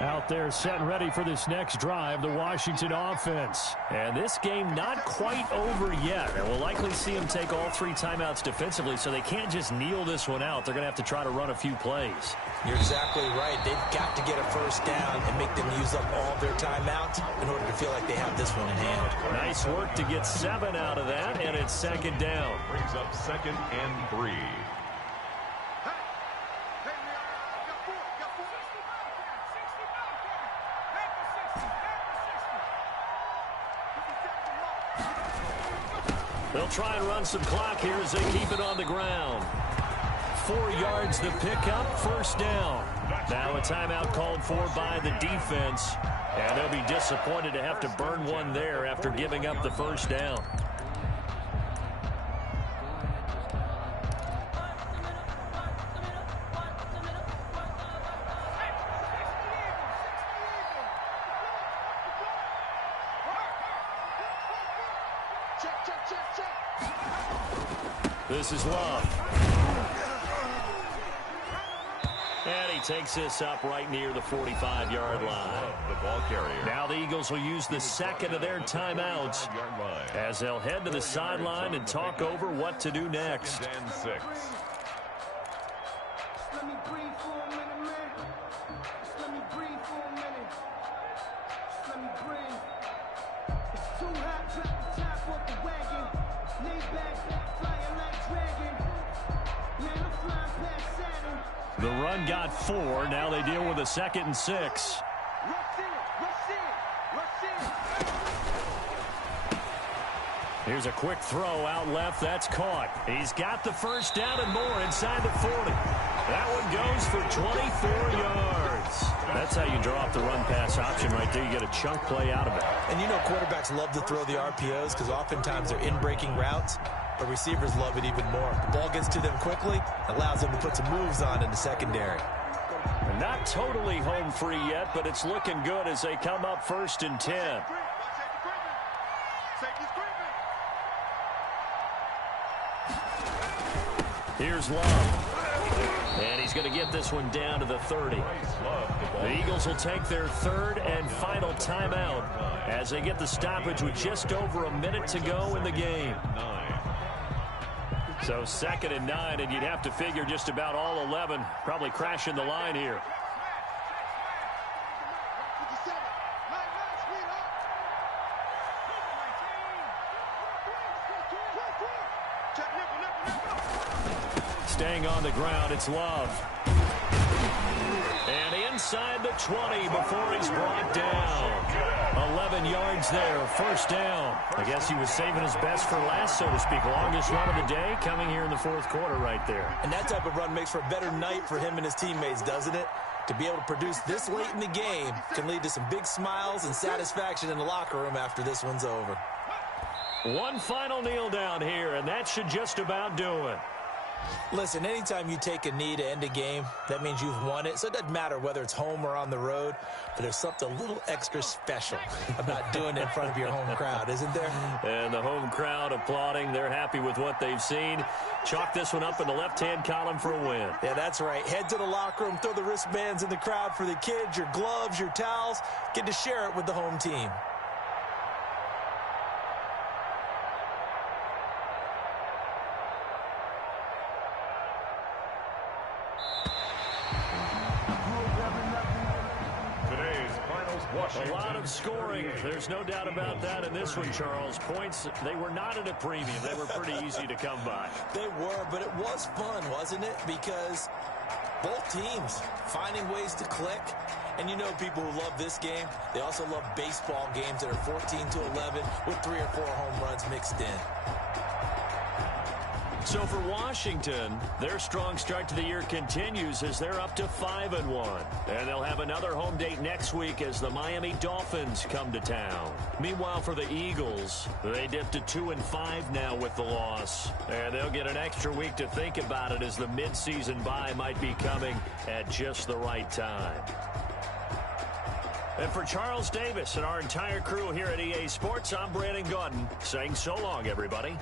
Out there set and ready for this next drive, the Washington offense. And this game not quite over yet. And we'll likely see them take all 3 timeouts defensively, so they can't just kneel this one out. They're going to have to try to run a few plays. You're exactly right. They've got to get a first down and make them use up all their timeouts in order to feel like they have this one in hand. Nice work to get 7 out of that, and it's second down. Brings up 2nd and 3. They'll try and run some clock here as they keep it on the ground. 4 yards to pick up, first down. Now a timeout called for by the defense. And they'll be disappointed to have to burn one there after giving up the first down. This is Love. And he takes this up right near the 45-yard line. The ball carrier. Now the Eagles will use the second of their timeouts as they'll head to the sideline and talk over what to do next. 2nd and 6. Let me breathe for a minute, man. Just let me breathe for a minute. Just let me breathe. It's too hot, drop the top off the wagon. Lay back, flying like dragon. Man, I'm flying past Saturn. The run got 4. Now they deal with a 2nd and 6. Rush in, rush in, rush in. Here's a quick throw out left. That's caught. He's got the first down and more inside the 40. That one goes for 24 yards. That's how you draw up the run-pass option right there. You get a chunk play out of it. And you know quarterbacks love to throw the RPOs because oftentimes they're in-breaking routes, but receivers love it even more. The ball gets to them quickly, allows them to put some moves on in the secondary. Not totally home free yet, but it's looking good as they come up 1st and 10. Here's Love. And he's going to get this one down to the 30. The Eagles will take their 3rd and final timeout as they get the stoppage with just over a minute to go in the game. So 2nd and 9, and you'd have to figure just about all 11 probably crashing the line here. Staying on the ground, it's Love. And inside the 20 before he's brought down. 11 yards there, first down. I guess he was saving his best for last, so to speak. Longest run of the day coming here in the 4th quarter right there. And that type of run makes for a better night for him and his teammates, doesn't it? To be able to produce this late in the game can lead to some big smiles and satisfaction in the locker room after this one's over. One final kneel down here, and that should just about do it. Listen, anytime you take a knee to end a game, that means you've won it. So it doesn't matter whether it's home or on the road, but there's something a little extra special about doing it in front of your home crowd, isn't there? And the home crowd applauding. They're happy with what they've seen. Chalk this one up in the left-hand column for a win. Yeah, that's right. Head to the locker room, throw the wristbands in the crowd for the kids, your gloves, your towels. Get to share it with the home team. A lot of scoring. There's no doubt about that in this one, Charles. Points, they were not at a premium. They were pretty easy to come by. They were, but it was fun, wasn't it? Because both teams finding ways to click. And you know people who love this game, they also love baseball games that are 14-11 with 3 or 4 home runs mixed in. So for Washington, their strong start to the year continues as they're up to 5-1. And they'll have another home date next week as the Miami Dolphins come to town. Meanwhile, for the Eagles, they dipped to 2-5 now with the loss. And they'll get an extra week to think about it as the midseason bye might be coming at just the right time. And for Charles Davis and our entire crew here at EA Sports, I'm Brandon Gaudin saying so long, everybody.